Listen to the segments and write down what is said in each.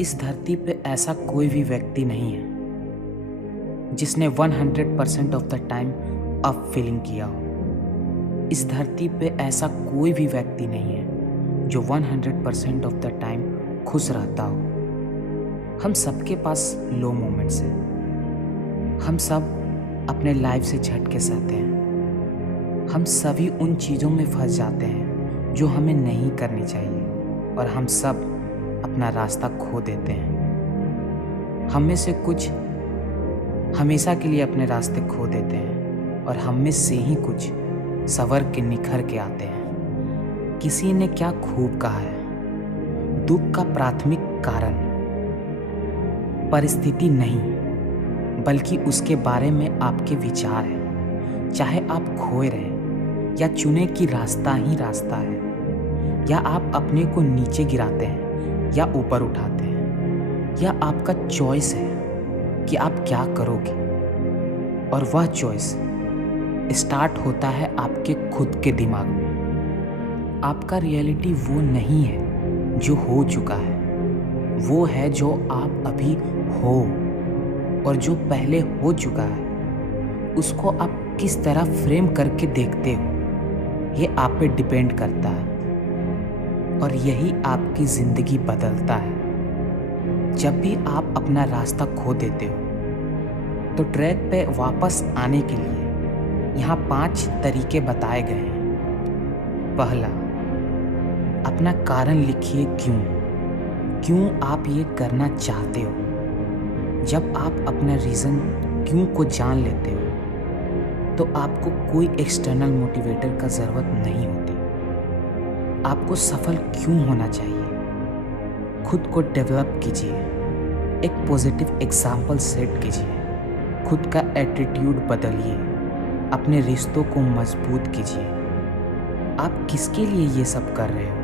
इस धरती पे ऐसा कोई भी व्यक्ति नहीं है जिसने 100% of the time up feeling किया हो। इस धरती पे ऐसा कोई भी व्यक्ति नहीं है जो 100% ऑफ द टाइम खुश रहता हो। हम सबके पास लो मोमेंट्स हैं। हम सब अपने लाइफ से झटके सहते हैं। हम सभी उन चीज़ों में फंस जाते हैं जो हमें नहीं करनी चाहिए, और हम सब अपना रास्ता खो देते हैं। हम में से कुछ हमेशा के लिए अपने रास्ते खो देते हैं, और हम में से ही कुछ संवर के निखर के आते हैं। किसी ने क्या खूब कहा है, दुख का प्राथमिक कारण परिस्थिति नहीं बल्कि उसके बारे में आपके विचार हैं। चाहे आप खोए रहें या चुने कि रास्ता ही रास्ता है, या आप अपने को नीचे गिराते हैं या ऊपर उठाते हैं, यह आपका चॉइस है कि आप क्या करोगे। और वह चॉइस स्टार्ट होता है आपके खुद के दिमाग में। आपका रियलिटी वो नहीं है जो हो चुका है, वो है जो आप अभी हो, और जो पहले हो चुका है उसको आप किस तरह फ्रेम करके देखते हो, ये आप पे डिपेंड करता है। और यही आपकी ज़िंदगी बदलता है। जब भी आप अपना रास्ता खो देते हो तो ट्रैक पे वापस आने के लिए यहाँ 5 तरीके बताए गए हैं। पहला, अपना कारण लिखिए। क्यों आप ये करना चाहते हो। जब आप अपना रीज़न क्यों को जान लेते हो तो आपको कोई एक्सटर्नल मोटिवेटर का ज़रूरत नहीं होती। आपको सफल क्यों होना चाहिए, खुद को डेवलप कीजिए। एक पॉजिटिव एग्जाम्पल सेट कीजिए। खुद का एटीट्यूड बदलिए। अपने रिश्तों को मजबूत कीजिए। आप किसके लिए ये सब कर रहे हो?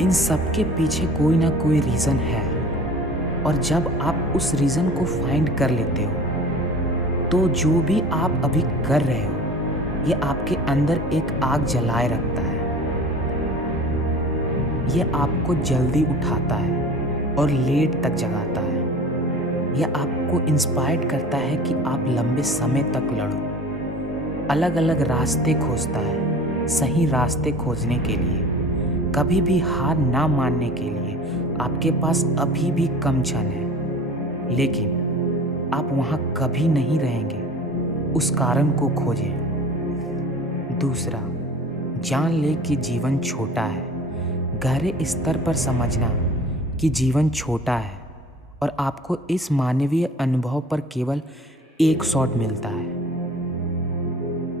इन सब के पीछे कोई ना कोई रीज़न है, और जब आप उस रीज़न को फाइंड कर लेते हो तो जो भी आप अभी कर रहे हो ये आपके अंदर एक आग जलाए रखता है। ये आपको जल्दी उठाता है और लेट तक जगाता है। यह आपको इंस्पायर करता है कि आप लंबे समय तक लड़ो। अलग अलग रास्ते खोजता है। सही रास्ते खोजने के लिए, कभी भी हार ना मानने के लिए आपके पास अभी भी कम क्षण है, लेकिन आप वहाँ कभी नहीं रहेंगे। उस कारण को खोजें। दूसरा, जान ले कि जीवन छोटा है। गहरे स्तर पर समझना कि जीवन छोटा है और आपको इस मानवीय अनुभव पर केवल एक शॉट मिलता है।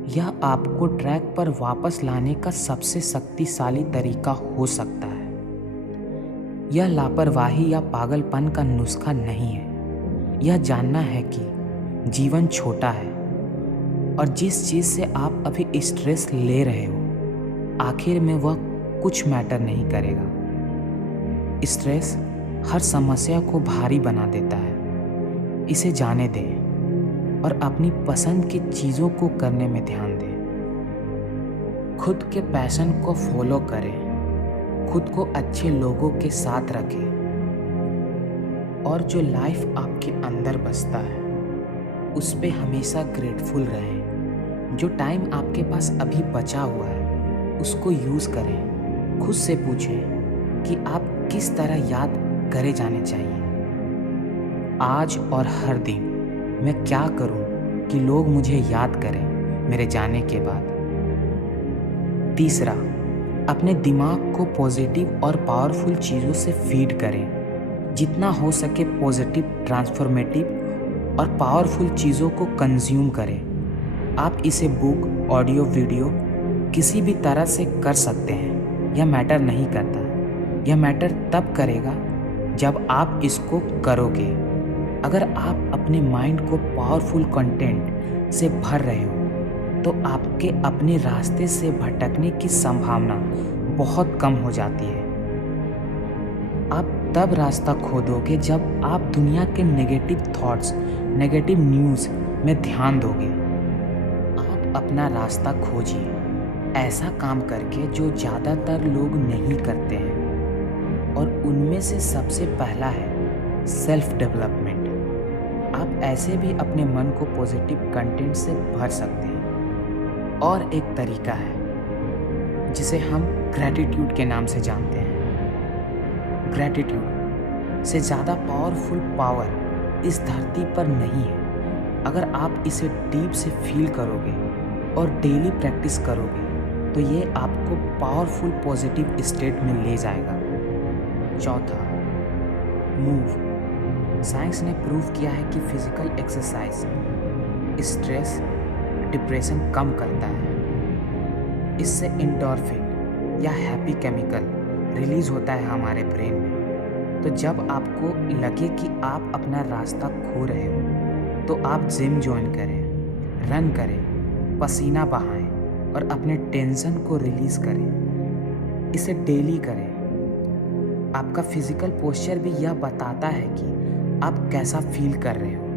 यह आपको ट्रैक पर वापस लाने का सबसे शक्तिशाली तरीका हो सकता है। यह लापरवाही या पागलपन का नुस्खा नहीं है। यह जानना है कि जीवन छोटा है, और जिस चीज़ से आप अभी स्ट्रेस ले रहे हो आखिर में वह कुछ मैटर नहीं करेगा। स्ट्रेस हर समस्या को भारी बना देता है। इसे जाने दें और अपनी पसंद की चीज़ों को करने में ध्यान दें। खुद के पैशन को फॉलो करें। खुद को अच्छे लोगों के साथ रखें, और जो लाइफ आपके अंदर बसता है उस पे हमेशा ग्रेटफुल रहें। जो टाइम आपके पास अभी बचा हुआ है उसको यूज़ करें। खुद से पूछें कि आप किस तरह याद करे जाने चाहिए। आज और हर दिन मैं क्या करूं कि लोग मुझे याद करें मेरे जाने के बाद। तीसरा, अपने दिमाग को पॉजिटिव और पावरफुल चीज़ों से फीड करें। जितना हो सके पॉजिटिव, ट्रांसफॉर्मेटिव और पावरफुल चीज़ों को कंज्यूम करें। आप इसे बुक, ऑडियो, वीडियो किसी भी तरह से कर सकते हैं। यह मैटर नहीं करता। यह मैटर तब करेगा जब आप इसको करोगे। अगर आप अपने माइंड को पावरफुल कंटेंट से भर रहे हो तो आपके अपने रास्ते से भटकने की संभावना बहुत कम हो जाती है। आप तब रास्ता खोदोगे जब आप दुनिया के नेगेटिव थॉट्स, नेगेटिव न्यूज़ में ध्यान दोगे। आप अपना रास्ता खोजिए, ऐसा काम करके जो ज़्यादातर लोग नहीं करते हैं। और उनमें से सबसे पहला है सेल्फ डेवलपमेंट। आप ऐसे भी अपने मन को पॉजिटिव कंटेंट से भर सकते हैं। और एक तरीका है जिसे हम ग्रैटिट्यूड के नाम से जानते हैं। ग्रैटिट्यूड से ज़्यादा पावरफुल पावर इस धरती पर नहीं है। अगर आप इसे डीप से फील करोगे और डेली प्रैक्टिस करोगे तो ये आपको पावरफुल पॉजिटिव स्टेट में ले जाएगा। चौथा, मूव। साइंस ने प्रूव किया है कि फिजिकल एक्सरसाइज स्ट्रेस डिप्रेशन कम करता है। इससे एंडोर्फिन या हैप्पी केमिकल रिलीज होता है हमारे ब्रेन में। तो जब आपको लगे कि आप अपना रास्ता खो रहे हो तो आप जिम ज्वाइन करें, रन करें, पसीना बहाएं और अपने टेंशन को रिलीज़ करें। इसे डेली करें। आपका फिजिकल पोस्चर भी यह बताता है कि आप कैसा फील कर रहे हो।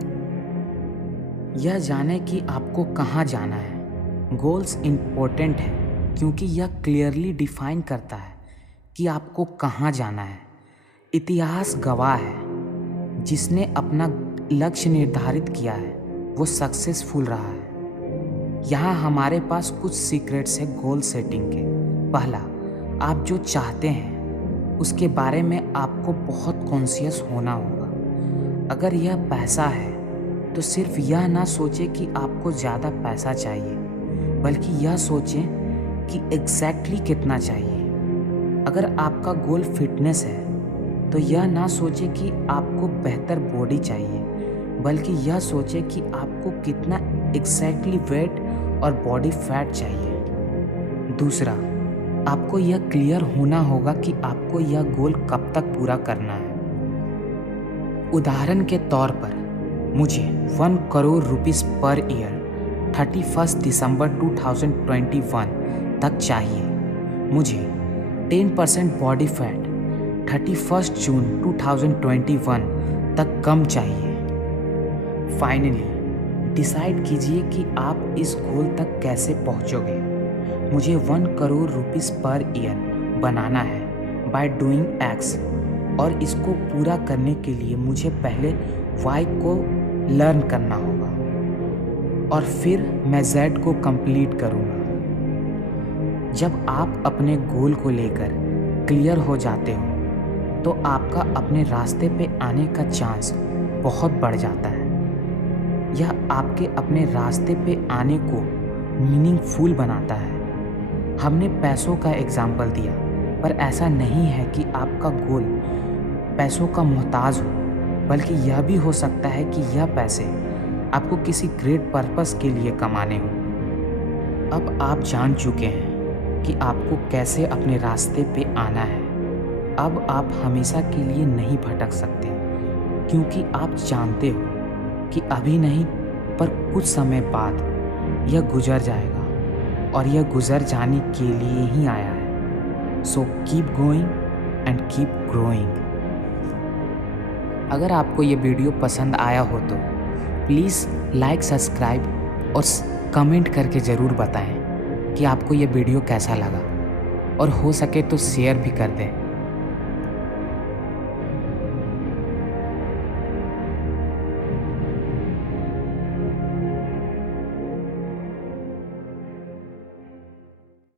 यह जाने कि आपको कहाँ जाना है। गोल्स इम्पोर्टेंट है क्योंकि यह क्लियरली डिफाइन करता है कि आपको कहाँ जाना है। इतिहास गवाह है, जिसने अपना लक्ष्य निर्धारित किया है वो सक्सेसफुल रहा है। यहाँ हमारे पास कुछ सीक्रेट्स है गोल सेटिंग के। पहला, आप जो चाहते हैं उसके बारे में आपको बहुत कॉन्शियस होना होगा। अगर यह पैसा है तो सिर्फ यह ना सोचें कि आपको ज़्यादा पैसा चाहिए, बल्कि यह सोचें कि एग्जैक्टली कितना चाहिए। अगर आपका गोल फिटनेस है तो यह ना सोचें कि आपको बेहतर बॉडी चाहिए, बल्कि यह सोचें कि आपको कितना एग्जैक्टली वेट और बॉडी फैट चाहिए। दूसरा, आपको यह क्लियर होना होगा कि आपको यह गोल कब तक पूरा करना है। उदाहरण के तौर पर मुझे 1 करोड़ रुपीस पर ईयर 31 दिसंबर 2021 तक चाहिए। मुझे 10% बॉडी फैट 31 जून 2021 तक कम चाहिए। फाइनली डिसाइड कीजिए कि आप इस गोल तक कैसे पहुंचोगे। मुझे 1 करोड़ रुपीस पर ईयर बनाना है बाय डूइंग एक्स, और इसको पूरा करने के लिए मुझे पहले वाई को लर्न करना होगा और फिर मैं जेड को कंप्लीट करूँगा। जब आप अपने गोल को लेकर क्लियर हो जाते हो तो आपका अपने रास्ते पे आने का चांस बहुत बढ़ जाता है। यह आपके अपने रास्ते पे आने को मीनिंगफुल बनाता है। हमने पैसों का एग्जाम्पल दिया, पर ऐसा नहीं है कि आपका गोल पैसों का मोहताज हो, बल्कि यह भी हो सकता है कि यह पैसे आपको किसी ग्रेट पर्पस के लिए कमाने हो। अब आप जान चुके हैं कि आपको कैसे अपने रास्ते पे आना है। अब आप हमेशा के लिए नहीं भटक सकते, क्योंकि आप जानते हो कि अभी नहीं पर कुछ समय बाद यह गुजर जाएगा, और यह गुजर जाने के लिए ही आया है। So keep going and keep growing. अगर आपको ये वीडियो पसंद आया हो तो प्लीज़ लाइक, सब्सक्राइब और कमेंट करके ज़रूर बताएं कि आपको ये वीडियो कैसा लगा, और हो सके तो शेयर भी कर दें।